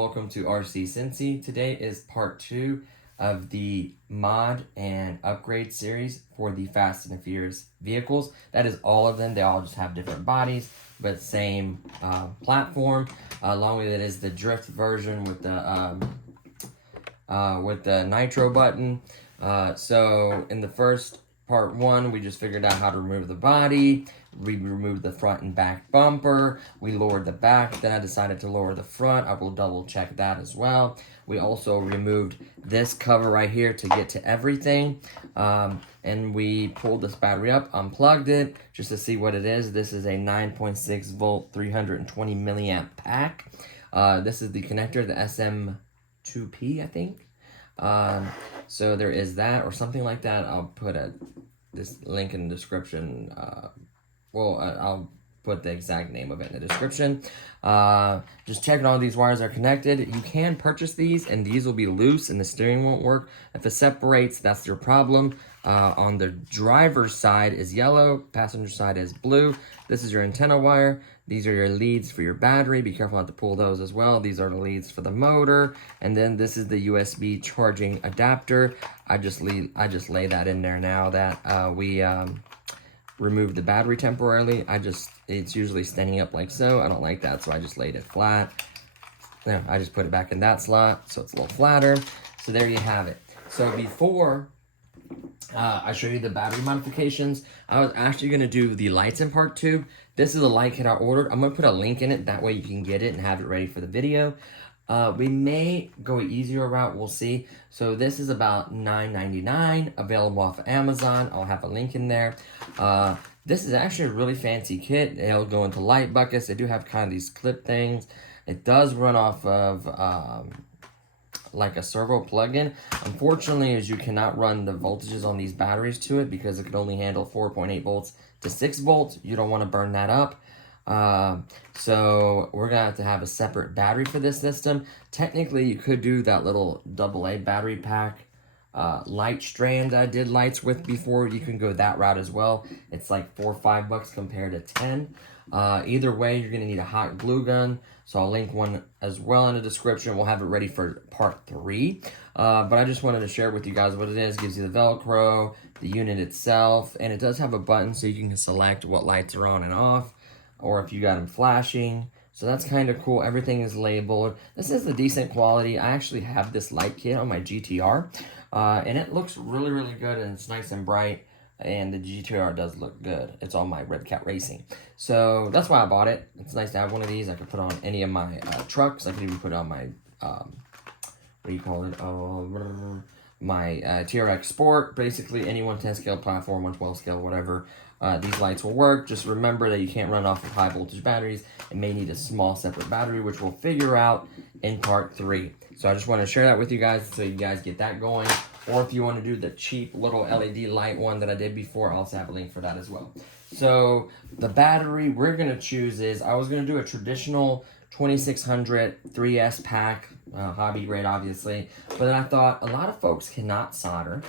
welcome to RC Cincy. Today is part 2 of the mod and upgrade series for the Fast and the Furious vehicles. That is all of them. They all just have different bodies, but same platform. Along with it is the drift version with the nitro button. So in the first part 1, we just figured out how to remove the body. We removed the front and back bumper. We lowered the back. Then I decided to lower the front. I will double check that as well. We also removed this cover right here to get to everything. And we pulled this battery up, unplugged it just to see what it is. This is a 9.6 volt, 320 milliamp pack. This is the connector, the SM2P, I think. So there is that or something like that. I'll put this link in the description. I'll put the exact name of it in the description. Just checking all these wires are connected. You can purchase these, and these will be loose, and the steering won't work. If it separates, that's your problem. On the driver's side is yellow, passenger side is blue. This is your antenna wire. These are your leads for your battery. Be careful not to pull those as well. These are the leads for the motor. And then this is the USB charging adapter. I just lay that in there now that we removed the battery temporarily. It's usually standing up like so. I don't like that, so I just laid it flat. There, I just put it back in that slot, so it's a little flatter. So there you have it. So before I show you the battery modifications, I was actually going to do the lights in part 2. This is a light kit I ordered. I'm going to put a link in it. That way you can get it and have it ready for the video. We may go an easier route. We'll see. So this is about $9.99, available off of Amazon. I'll have a link in there. This is actually a really fancy kit. It'll go into light buckets. They do have kind of these clip things. It does run off of like a servo plug-in. Unfortunately, as you cannot run the voltages on these batteries to it because it can only handle 4.8 volts to 6 volts. You don't want to burn that up. So we're gonna have a separate battery for this system. Technically, you could do that little AA battery pack light strand I did lights with before. You can go that route as well. It's like $4 or $5 compared to 10. Either way, you're gonna need a hot glue gun. So I'll link one as well in the description. We'll have it ready for part 3. But I just wanted to share with you guys what it is. It gives you the Velcro, the unit itself, and it does have a button so you can select what lights are on and off, or if you got them flashing. So that's kind of cool. Everything is labeled. This is a decent quality. I actually have this light kit on my GTR, and it looks really, really good, and it's nice and bright, and the GTR does look good. It's on my Red Cat Racing. So that's why I bought it. It's nice to have one of these. I could put on any of my trucks. I could even put it on my, what do you call it? My TRX Sport. Basically, any 110 scale platform, 112 scale, whatever. These lights will work. Just remember that you can't run off of high voltage batteries. It may need a small separate battery, which we'll figure out in part 3. So I just want to share that with you guys so you guys get that going. Or if you want to do the cheap little LED light one that I did before, I'll also have a link for that as well. So the battery we're going to choose is, I was going to do a traditional 2600 3S pack, hobby grade obviously. But then I thought a lot of folks cannot solder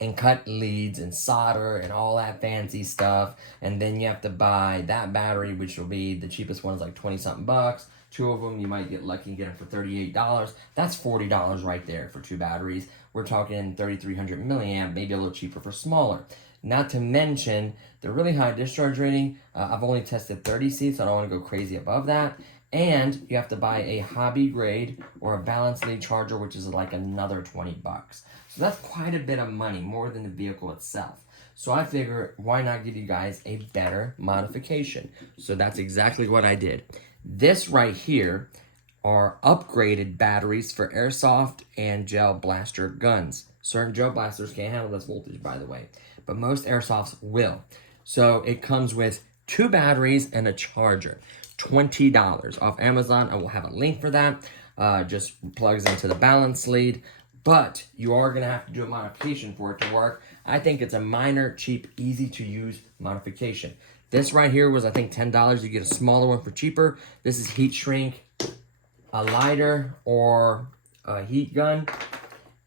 and cut leads and solder and all that fancy stuff, and then you have to buy that battery, which will be the cheapest one is like 20-something bucks. 2 of them you might get lucky and get them for $38. That's $40 right there for 2 batteries. We're talking 3300 milliamp, maybe a little cheaper for smaller. Not to mention the really high discharge rating. I've only tested 30 seats, so I don't want to go crazy above that. And you have to buy a hobby grade or a balanced lead charger, which is like another 20 bucks. So that's quite a bit of money, more than the vehicle itself. So I figure, why not give you guys a better modification? So that's exactly what I did. This right here are upgraded batteries for Airsoft and gel blaster guns. Certain gel blasters can't handle this voltage, by the way, but most Airsofts will. So it comes with 2 batteries and a charger. $20 off Amazon. I will have a link for that. Just plugs into the balance lead. But you are going to have to do a modification for it to work. I think it's a minor, cheap, easy to use modification. This right here was, I think, $10. You get a smaller one for cheaper. This is heat shrink, a lighter, or a heat gun.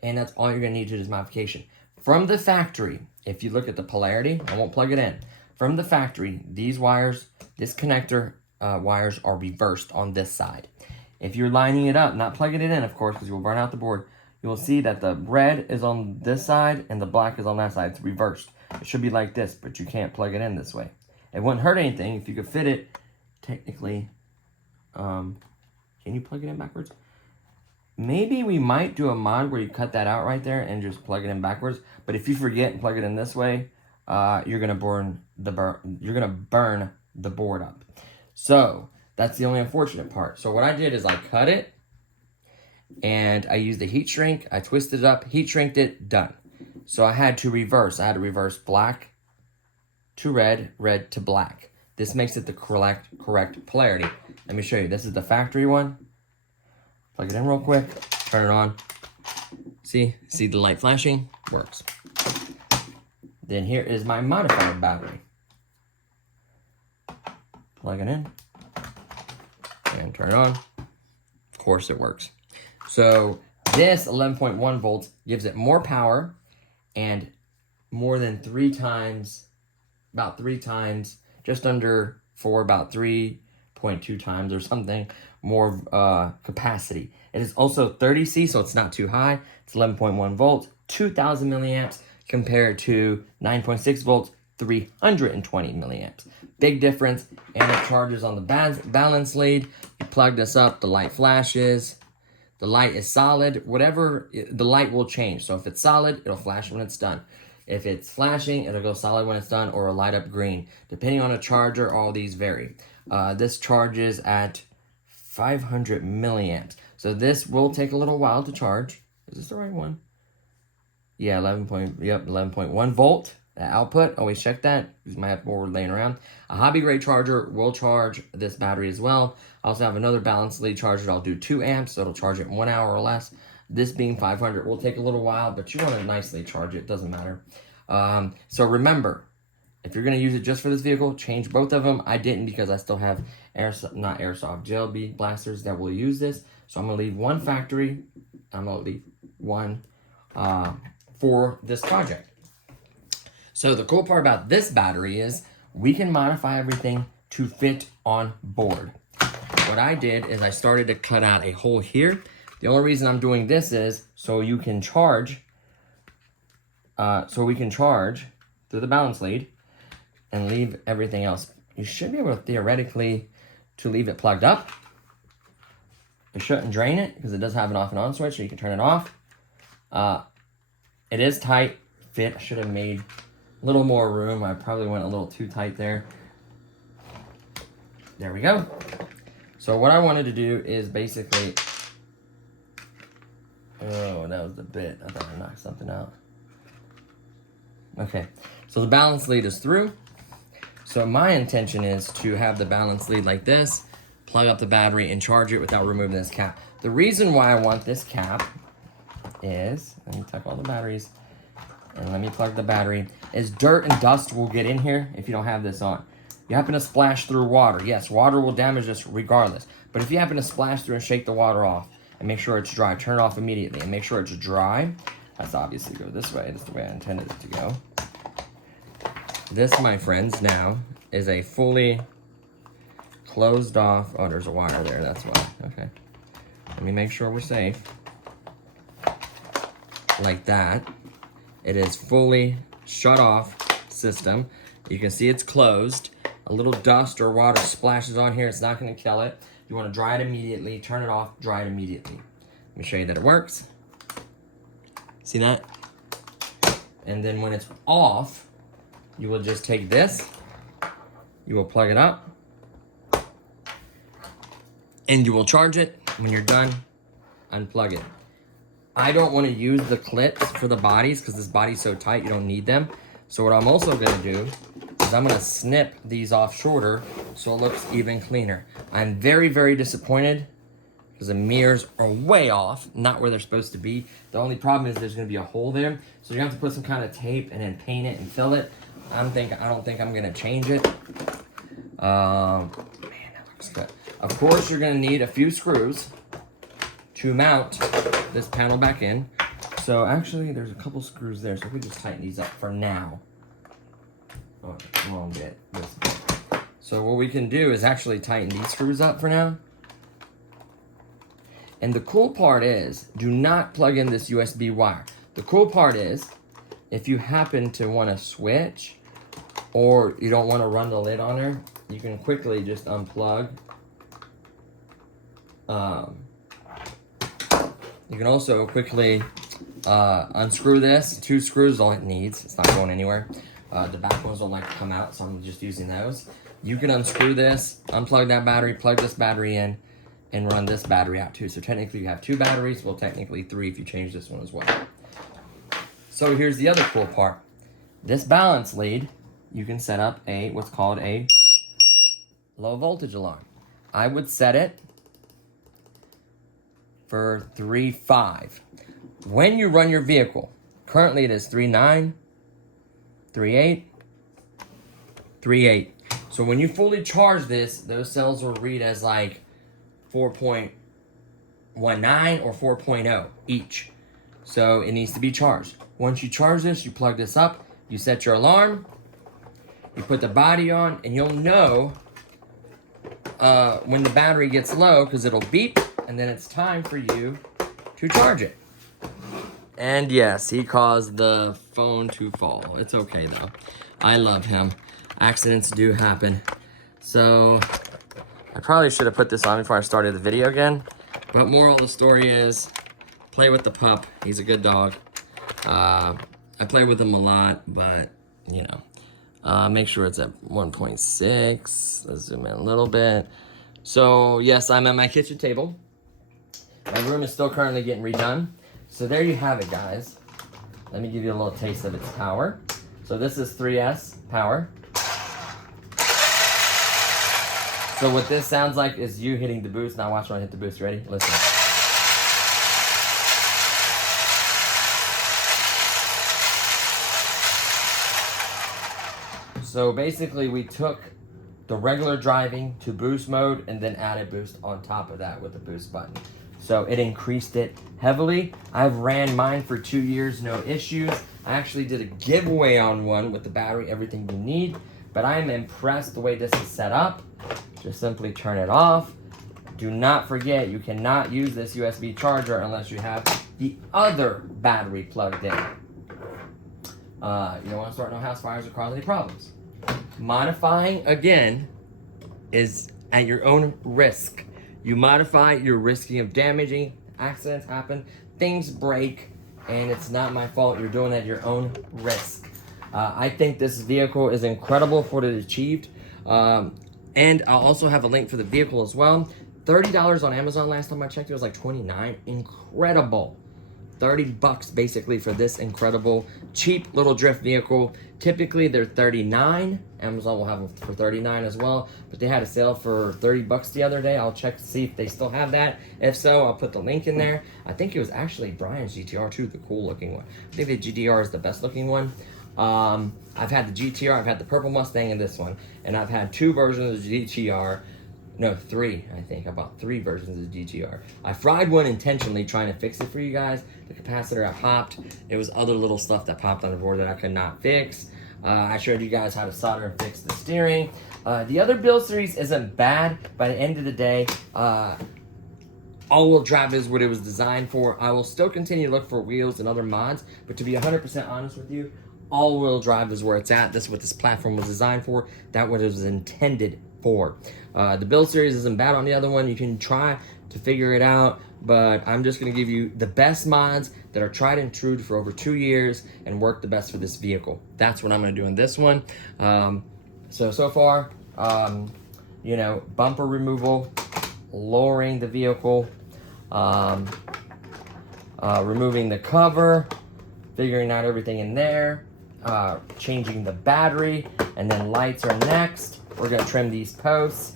And that's all you're going to need to do is modification. From the factory, if you look at the polarity, I won't plug it in. From the factory, these wires, this connector wires are reversed on this side. If you're lining it up, not plugging it in, of course, because you'll burn out the board, you will see that the red is on this side and the black is on that side. It's reversed. It should be like this, but you can't plug it in this way. It wouldn't hurt anything if you could fit it, technically. Can you plug it in backwards? Maybe we might do a mod where you cut that out right there and just plug it in backwards. But if you forget and plug it in this way, you're gonna burn the board up. So that's the only unfortunate part. So what I did is I cut it and I used the heat shrink. I twisted it up, heat shrinked it, done. So I had to reverse. I had to reverse black to red, red to black. This makes it the correct polarity. Let me show you. This is the factory one. Plug it in real quick, turn it on. See the light flashing? Works. Then here is my modified battery. Plug it in and turn it on. Of course it works. So this 11.1 volts gives it more power and more than about three times, just under 4, about 3.2 times or something more capacity. It is also 30C, so it's not too high. It's 11.1 volts, 2,000 milliamps compared to 9.6 volts, 320 milliamps. Big difference, and it charges on the balance lead. You plug this up, the light flashes. The light is solid. Whatever, the light will change. So if it's solid, it'll flash when it's done. If it's flashing, it'll go solid when it's done, or it'll light up green. Depending on the charger, all these vary. This charges at 500 milliamps. So this will take a little while to charge. Is this the right one? Yeah, 11.1 volt output. Always check that. You might have more laying around. A hobby grade charger will charge this battery as well. I also have another balance lead charger. I'll do 2 amps, so it'll charge it in 1 hour or less. This being 500 will take a little while, but you want to nicely charge it. Doesn't matter. So remember, if you're going to use it just for this vehicle, change both of them. I didn't because I still have JLB blasters that will use this. So I'm going to leave one factory. I'm going to leave one for this project. So the cool part about this battery is we can modify everything to fit on board. What I did is I started to cut out a hole here. The only reason I'm doing this is so you can charge, so we can charge through the balance lead and leave everything else. You should be able to theoretically to leave it plugged up. It shouldn't drain it because it does have an off and on switch, so you can turn it off. It is tight fit. I should have made a little more room. I probably went a little too tight there. There we go. So what I wanted to do is basically, oh, that was the bit. I thought I knocked something out. Okay, so the balance lead is through. So my intention is to have the balance lead like this, plug up the battery and charge it without removing this cap. The reason why I want this cap is, let me tuck all the batteries and let me plug the battery, is dirt and dust will get in here if you don't have this on. You happen to splash through water. Yes, water will damage this regardless. But if you happen to splash through and shake the water off and make sure it's dry, turn it off immediately and make sure it's dry. That's obviously go this way. That's the way I intended it to go. This, my friends, now is a fully closed off. Oh, there's a wire there. That's why. Okay. Let me make sure we're safe. Like that. It is fully shut off system. You can see it's closed. A little dust or water splashes on here. It's not going to kill it. You want to dry it immediately. Turn it off. Dry it immediately. Let me show you that it works. See that? And then when it's off, you will just take this. You will plug it up. And you will charge it. When you're done, unplug it. I don't want to use the clips for the bodies because this body's so tight you don't need them. So what I'm also going to do is I'm going to snip these off shorter so it looks even cleaner. I'm very, very disappointed because the mirrors are way off, not where they're supposed to be. The only problem is there's going to be a hole there. So you're going to have to put some kind of tape and then paint it and fill it. I don't think I'm going to change it. Man, that looks good. Of course, you're going to need a few screws to mount this panel back in. So actually, there's a couple screws there, so we just tighten these up for now. Oh, wrong bit. This bit. So what we can do is actually tighten these screws up for now. And the cool part is, do not plug in this USB wire. The cool part is, if you happen to want to switch, or you don't want to run the lid on her, you can quickly just unplug. You can also quickly unscrew this. 2 screws is all it needs. It's not going anywhere. The back ones don't like to come out, so I'm just using those. You can unscrew this, unplug that battery, plug this battery in, and run this battery out too. So technically you have 2 batteries, well technically 3 if you change this one as well. So here's the other cool part. This balance lead, you can set up what's called a low voltage alarm. I would set it for 3.5. When you run your vehicle, currently it is 3.9, 3.8, 3.8. So when you fully charge this, those cells will read as like 4.19 or 4.0 each. So it needs to be charged. Once you charge this, you plug this up, you set your alarm, you put the body on, and you'll know when the battery gets low because it'll beep, and then it's time for you to charge it. And yes, he caused the phone to fall. It's okay though. I love him. Accidents do happen. So I probably should have put this on before I started the video again. But moral of the story is, play with the pup. He's a good dog. I play with him a lot, but you know, make sure it's at 1.6. Let's zoom in a little bit. So yes, I'm at my kitchen table. My room is still currently getting redone. So there you have it, guys. Let me give you a little taste of its power. So this is 3S power. So what this sounds like is you hitting the boost. Now watch when I hit the boost. Ready? Listen. So basically we took the regular driving to boost mode and then added boost on top of that with the boost button. So it increased it heavily. I've ran mine for 2 years, no issues. I actually did a giveaway on one with the battery, everything you need, but I'm impressed the way this is set up. Just simply turn it off. Do not forget, you cannot use this USB charger unless you have the other battery plugged in. You don't want to start no house fires or cause any problems. Modifying, again, is at your own risk. You modify, you're risking of damaging, accidents happen, things break, and it's not my fault. You're doing it at your own risk. I think this vehicle is incredible for what it achieved. And I'll also have a link for the vehicle as well. $30 on Amazon last time I checked, it was like $29. Incredible. 30 bucks basically for this incredible, cheap little drift vehicle. Typically they're $39. Amazon will have them for $39 as well, but they had a sale for 30 bucks the other day. I'll check to see if they still have that. If so, I'll put the link in there. I think it was actually Brian's GTR too, the cool looking one. I think the GTR is the best looking one. I've had the GTR, I've had the purple Mustang and this one, and I've had 2 versions of the GTR. No, 3, I think. I bought 3 versions of the GTR. I fried one intentionally trying to fix it for you guys. The capacitor I popped. It was other little stuff that popped on the board that I could not fix. I showed you guys how to solder and fix the steering. The other build series isn't bad. By the end of the day, all-wheel drive is what it was designed for. I will still continue to look for wheels and other mods, but to be 100% honest with you, all-wheel drive is where it's at. This is what this platform was designed for. That's what it was intended for. The build series isn't bad on the other one. You can try to figure it out, but I'm just going to give you the best mods that are tried and true for over 2 years and work the best for this vehicle. That's what I'm going to do in this one. So far, you know, bumper removal, lowering the vehicle, removing the cover, figuring out everything in there, changing the battery, and then lights are next. We're going to trim these posts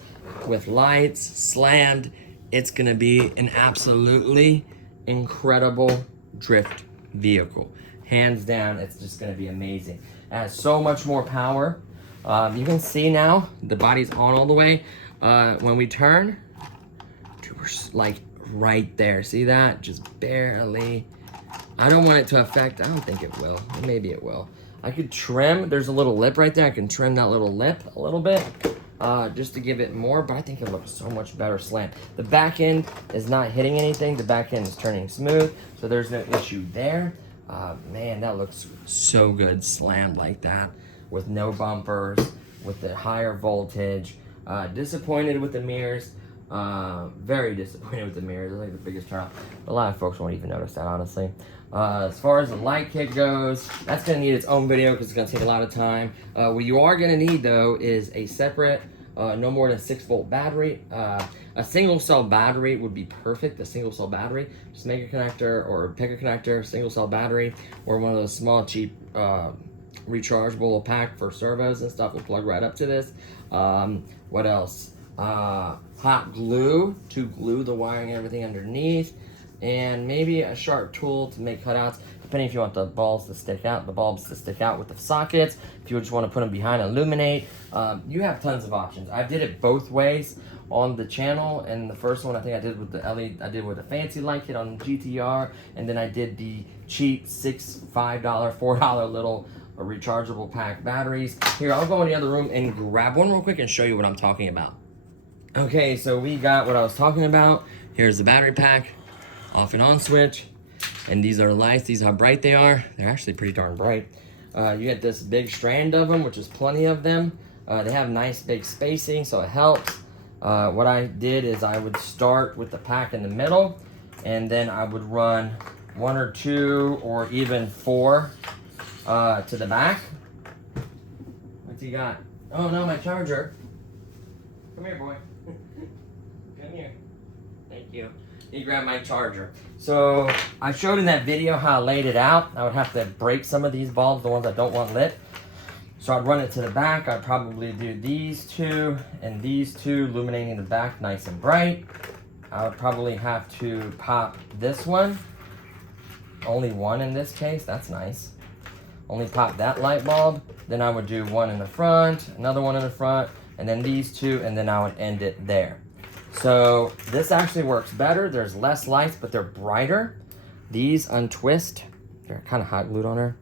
with lights slammed. It's going to be an absolutely incredible drift vehicle. Hands down, it's just going to be amazing. It has so much more power. You can see now the body's on all the way. When we turn, we're like right there. See that? Just barely. I don't want it to affect. I don't think it will. Maybe it will. I could trim. There's a little lip right there. I can trim that little lip a little bit. just to give it more, but I think it looks so much better slant. The back end is not hitting anything. The back end is turning smooth, so there's no issue there. Man, that looks so good slammed like that with no bumpers, with the higher voltage. Disappointed with the mirrors. Very disappointed with the mirrors. I think the biggest turn off. A lot of folks won't even notice that, honestly. As far as the light kit goes, that's going to need its own video because it's going to take a lot of time. What you are going to need, though, is a separate, no more than 6-volt battery. A single cell battery would be perfect, a single cell battery. Just make a connector or pick a connector, single cell battery, or one of those small, cheap, rechargeable pack for servos and stuff will plug right up to this. What else? Hot glue to glue the wiring and everything underneath, and maybe a sharp tool to make cutouts, depending if you want the bulbs to stick out with the sockets. If you just want to put them behind and illuminate, you have tons of options. I did it both ways on the channel, and the first one I think I did with the LED, I did with a fancy light kit on GTR, and then I did the cheap $5, $4 little rechargeable pack batteries. Here, I'll go in the other room and grab one real quick and show you what I'm talking about. Okay, so we got what I was talking about. Here's the battery pack, off and on switch, and these are lights. These are how bright they are. They're actually pretty darn bright. You get this big strand of them, which is plenty of them. They have nice big spacing, so it helps. What I did is I would start with the pack in the middle, and then I would run 1 or 2 or even 4 to the back. What's he got? Oh no, my charger. Come here, boy. Come here. Thank you. You grab my charger. So I showed in that video how I laid it out. I would have to break some of these bulbs, the ones I don't want lit. So I'd run it to the back. I'd probably do these 2 and these 2, illuminating the back nice and bright. I would probably have to pop this one. Only one in this case. That's nice. Only pop that light bulb. Then I would do one in the front, another one in the front, and then these 2, and then I would end it there. So this actually works better. There's less lights, but they're brighter. These untwist. They're kind of hot glued on her.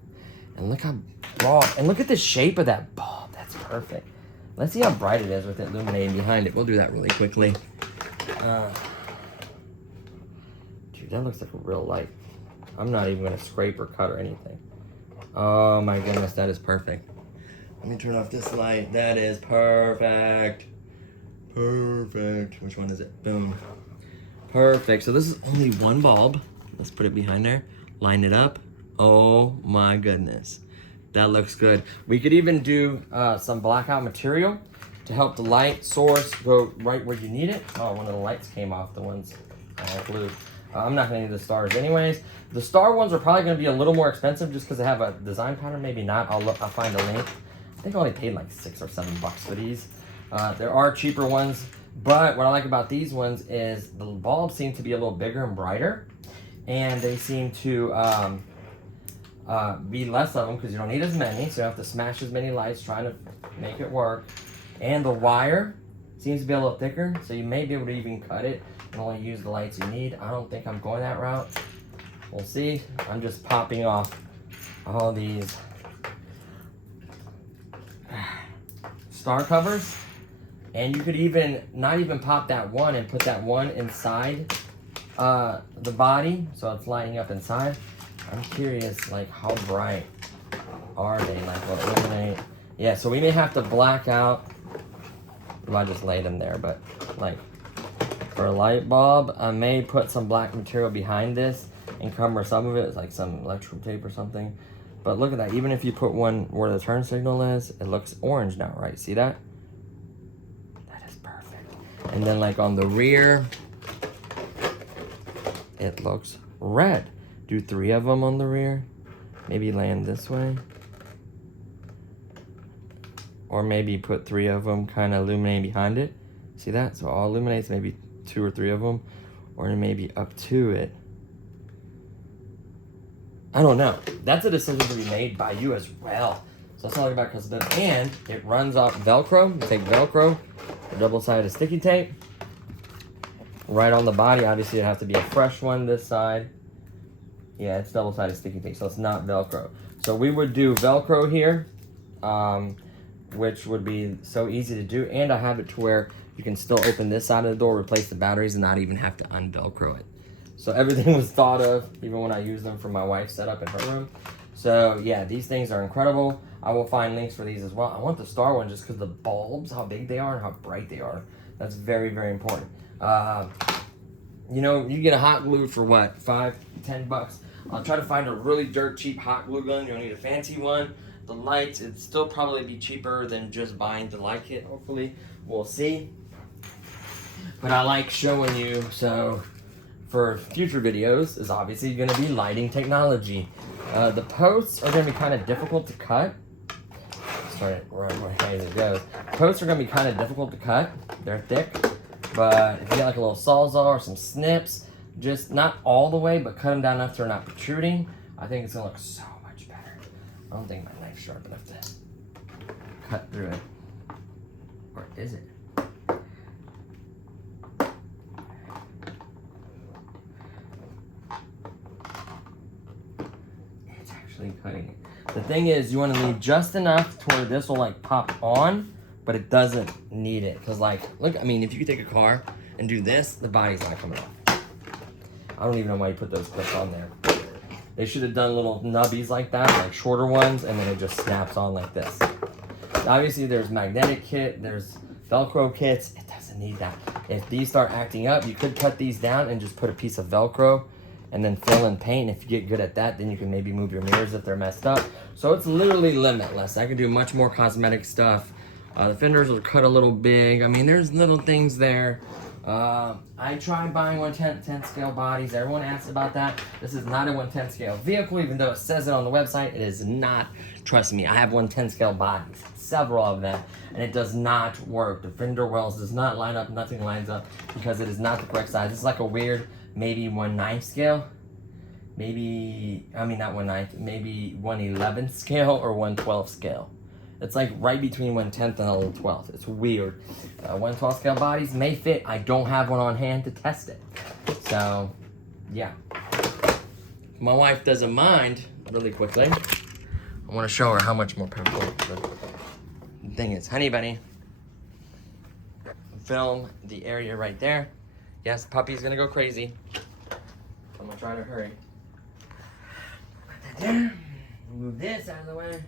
And look how broad, and look at the shape of that bulb. That's perfect. Let's see how bright it is with it illuminating behind it. We'll do that really quickly. Dude, that looks like a real light. I'm not even gonna scrape or cut or anything. Oh my goodness, that is perfect. Let me turn off this light. That is perfect. Perfect. Which one is it? Boom. Perfect. So this is only one bulb. Let's put it behind there. Line it up. Oh my goodness. That looks good. We could even do some blackout material to help the light source go right where you need it. Oh, one of the lights came off, the ones glued. I'm not gonna need the stars anyways. The star ones are probably gonna be a little more expensive just because they have a design pattern. Maybe not. I'll find a link. I think I only paid like $6 or $7 for these. There are cheaper ones, but what I like about these ones is the bulbs seem to be a little bigger and brighter, and they seem to be less of them because you don't need as many, so you have to smash as many lights trying to make it work. And the wire seems to be a little thicker, so you may be able to even cut it and only use the lights you need. I don't think I'm going that route. We'll see. I'm just popping off all these star covers. And you could even not even pop that one and put that one inside the body, so it's lighting up inside. I'm curious, like, how bright are they? Like, will it illuminate? Yeah, so we may have to black out. Well, I just laid them there, but like for a light bulb, I may put some black material behind this and cover some of it, like some electrical tape or something. But look at that. Even if you put one where the turn signal is, it looks orange now, right? See that? And then like on the rear, it looks red. Do 3 of them on the rear. Maybe land this way. Or maybe put 3 of them kind of illuminating behind it. See that? So all illuminates, maybe 2 or 3 of them. Or maybe up to it. I don't know. That's a decision to be made by you as well. So let's talk about custom. And it runs off Velcro. You take Velcro, double-sided sticky tape, right on the body. Obviously, it'd have to be a fresh one this side. Yeah, it's double-sided sticky tape, so it's not Velcro. So we would do Velcro here. which would be so easy to do. And I have it to where you can still open this side of the door, replace the batteries, and not even have to unvelcro it. So everything was thought of, even when I use them for my wife's setup in her room. So yeah, these things are incredible. I will find links for these as well. I want the star one just because the bulbs, how big they are and how bright they are. That's very, very important. You know, you get a hot glue for what, $5-10? I'll try to find a really dirt cheap hot glue gun. You'll need a fancy one. The lights, it'd still probably be cheaper than just buying the light kit, hopefully. We'll see. But I like showing you, so for future videos is obviously going to be lighting technology. The posts are going to be kind of difficult to cut. Start it right as it goes. Posts are going to be kind of difficult to cut. They're thick. But if you get like a little sawzall or some snips, just not all the way, but cut them down enough they're not protruding, I think it's going to look so much better. I don't think my knife's sharp enough to cut through it. Or is it? It's actually cutting it. The thing is, you want to leave just enough to where this will like pop on, but it doesn't need it. Because like, look, I mean, if you could take a car and do this, the body's not coming off. I don't even know why you put those clips on there. They should have done little nubbies like that, like shorter ones, and then it just snaps on like this. Obviously, there's magnetic kit, there's Velcro kits. It doesn't need that. If these start acting up, you could cut these down and just put a piece of Velcro and then fill in paint. If you get good at that, then you can maybe move your mirrors if they're messed up. So it's literally limitless. I can do much more cosmetic stuff. The fenders will cut a little big. I mean, there's little things there. I tried buying 1/10 scale bodies. Everyone asks about that. This is not a 1/10 scale vehicle, even though it says it on the website. It is not. Trust me, I have 1/10 scale bodies, several of them, and it does not work. The fender wells does not line up. Nothing lines up because it is not the correct size. It's like a weird, maybe 1/9 scale. Maybe, I mean, not 1/9, maybe 1/11 scale or 1/12 scale. It's like right between 1/10 and a little 12th. It's weird. 1/12 scale bodies may fit. I don't have one on hand to test it. So, yeah. My wife doesn't mind, really quickly. I want to show her how much more powerful the thing is. Honey bunny. Film the area right there. Yes, puppy's going to go crazy. I'm going to try to hurry. Put that there. Move this out of the way.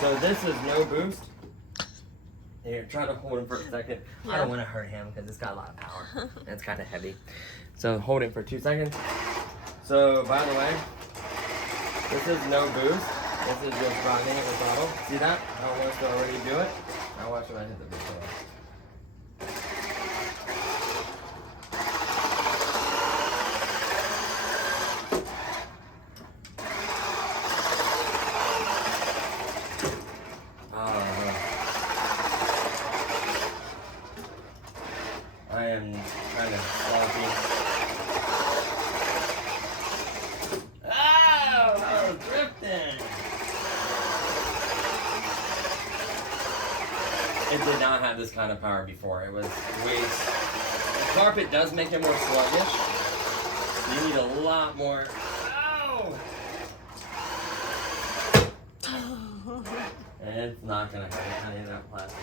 So this is no boost. Here, try to hold him for a second. Yeah. I don't want to hurt him because it's got a lot of power. And it's kind of heavy. So hold him for 2 seconds. So, by the way, this is no boost. This is just grinding it with throttle. See that? How it wants to already do it? Now watch when I hit the boost. I am kind of salty. Oh, I was drifting. It did not have this kind of power before. It was way. The carpet does make it more sluggish. You need a lot more. Oh! And it's not gonna hurt any of that plastic.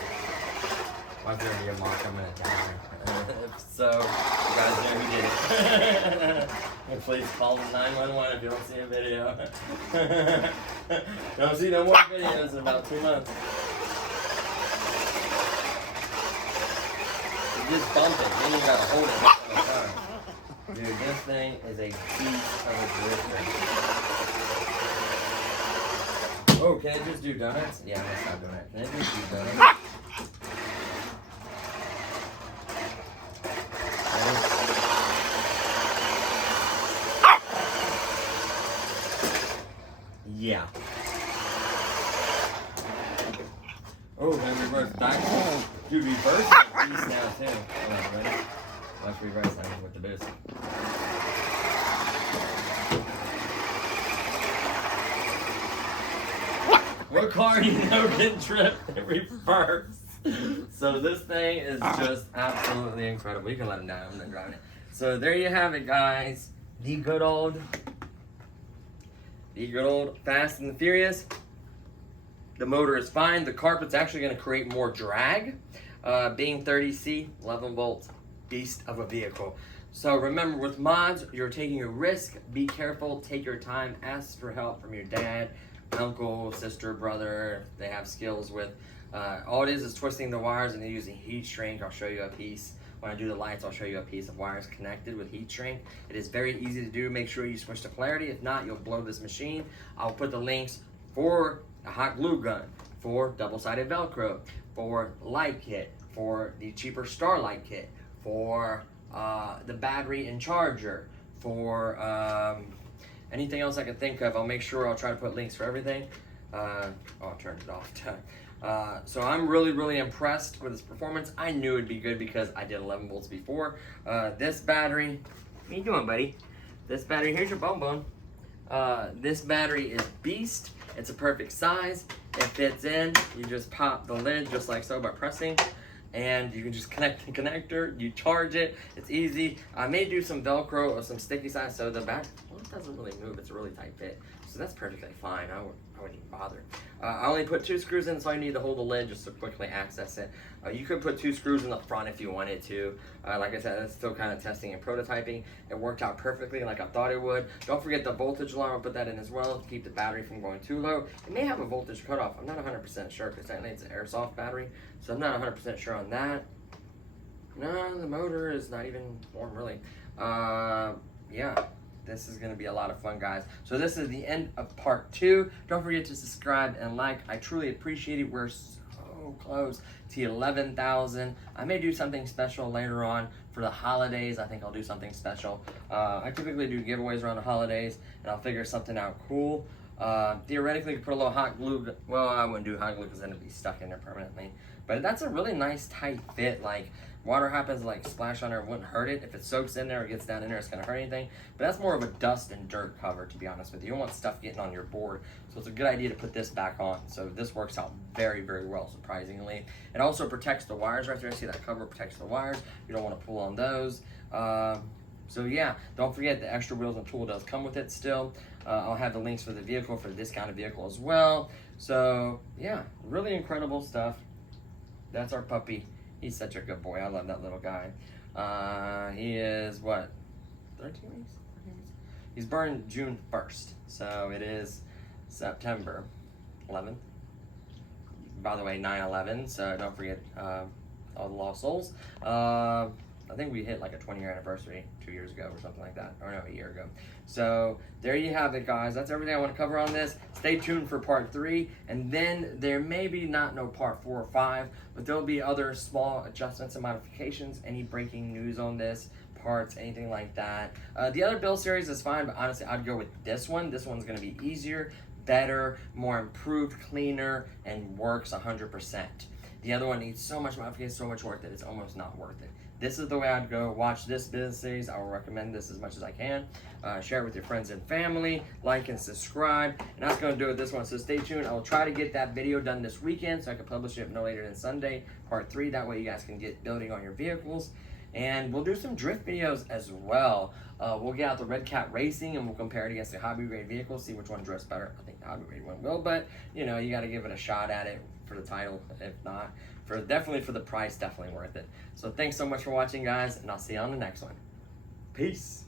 Why there be a mark? I'm gonna die. So, you guys know who did it. And please call 911 if you don't see a video. Don't see no more videos in about 2 months. You just bump it, then you gotta hold it all the time. Dude, this thing is a beast of a drifter. Oh, can it just do donuts? Yeah, I'm gonna stop doing it. Can it just do donuts? Yeah. Oh, then reverse back. Dude, reverse is a beast now too. Alright, ready? Watch reverse now with the boost. What car you know can drift in reverse? So this thing is just absolutely incredible. You can let him down. I'm not driving it. So there you have it, guys. The good old the good old Fast and the Furious. The motor is fine. The carpet's actually going to create more drag. Being 30C, 11 volts, beast of a vehicle. So remember, with mods, you're taking a risk. Be careful, take your time, ask for help from your dad, uncle, sister, brother, if they have skills with. All it is twisting the wires and then using heat shrink. I'll show you a piece. When I do the lights, I'll show you a piece of wires connected with heat shrink. It is very easy to do. Make sure you switch to polarity. If not, you'll blow this machine. I'll put the links for a hot glue gun, for double-sided Velcro, for light kit, for the cheaper Starlight kit, for the battery and charger, for anything else I can think of. I'll make sure I'll try to put links for everything. Oh, I turned it off. So I'm really impressed with its performance. I knew it'd be good because I did 11 volts before. This battery, what are you doing, buddy? This battery, here's your bone. This battery is beast. It's a perfect size. It fits in. You just pop the lid just like so by pressing, and you can just connect the connector. You charge it. It's easy. I may do some Velcro or some sticky side so the back, well, it doesn't really move. It's a really tight fit, so that's perfectly fine. I wouldn't even bother. I only put 2 screws in, so I need to hold the lid just to quickly access it. You could put 2 screws in the front if you wanted to. Like I said, it's still kind of testing and prototyping. It worked out perfectly like I thought it would. Don't forget the voltage alarm. I'll put that in as well to keep the battery from going too low. It may have a voltage cutoff. I'm not 100% sure because technically it's an Airsoft battery, so I'm not 100% sure on that. No, the motor is not even warm really. Yeah. This is going to be a lot of fun, guys. So this is the end of part 2. Don't forget to subscribe and like. I truly appreciate it. We're so close to 11,000. I may do something special later on for the holidays. I think I'll do something special. I typically do giveaways around the holidays, and I'll figure something out cool. Theoretically, you could put a little hot glue. Well, I wouldn't do hot glue because then it'd be stuck in there permanently. But that's a really nice tight fit. Like, water happens, like splash on there, it wouldn't hurt it. If it soaks in there or gets down in there, it's gonna hurt anything. But that's more of a dust and dirt cover, to be honest with you. You don't want stuff getting on your board. So it's a good idea to put this back on. So this works out very well, surprisingly. It also protects the wires right there. See that cover protects the wires. You don't want to pull on those. So yeah, don't forget the extra wheels and tool does come with it still. I'll have the links for the vehicle, for the discounted vehicle as well. So yeah, really incredible stuff. That's our puppy. He's such a good boy. I love that little guy. He is, what, 13 weeks? He's born June 1st, so it is September 11th. By the way, 9/11, so don't forget all the lost souls. I think we hit like a 20-year anniversary 2 years ago or something like that. Or no, a year ago. So there you have it, guys. That's everything I want to cover on this. Stay tuned for part 3. And then there may be no part 4 or 5, but there'll be other small adjustments and modifications. Any breaking news on this, parts, anything like that. The other build series is fine, but honestly, I'd go with this one. This one's going to be easier, better, more improved, cleaner, and works 100%. The other one needs so much modification, so much work that it's almost not worth it. This is the way I'd go. Watch this business series. I will recommend this as much as I can. Share it with your friends and family. Like and subscribe. And that's going to do it with this one. So stay tuned. I will try to get that video done this weekend so I can publish it no later than Sunday, part 3. That way you guys can get building on your vehicles. And we'll do some drift videos as well. We'll get out the Red Cat Racing and we'll compare it against the hobby grade vehicles, see which one drifts better. I think the hobby grade one will, but you know, you got to give it a shot at it for the title. If not, definitely for the price, definitely worth it. So thanks so much for watching, guys, and I'll see you on the next one. Peace.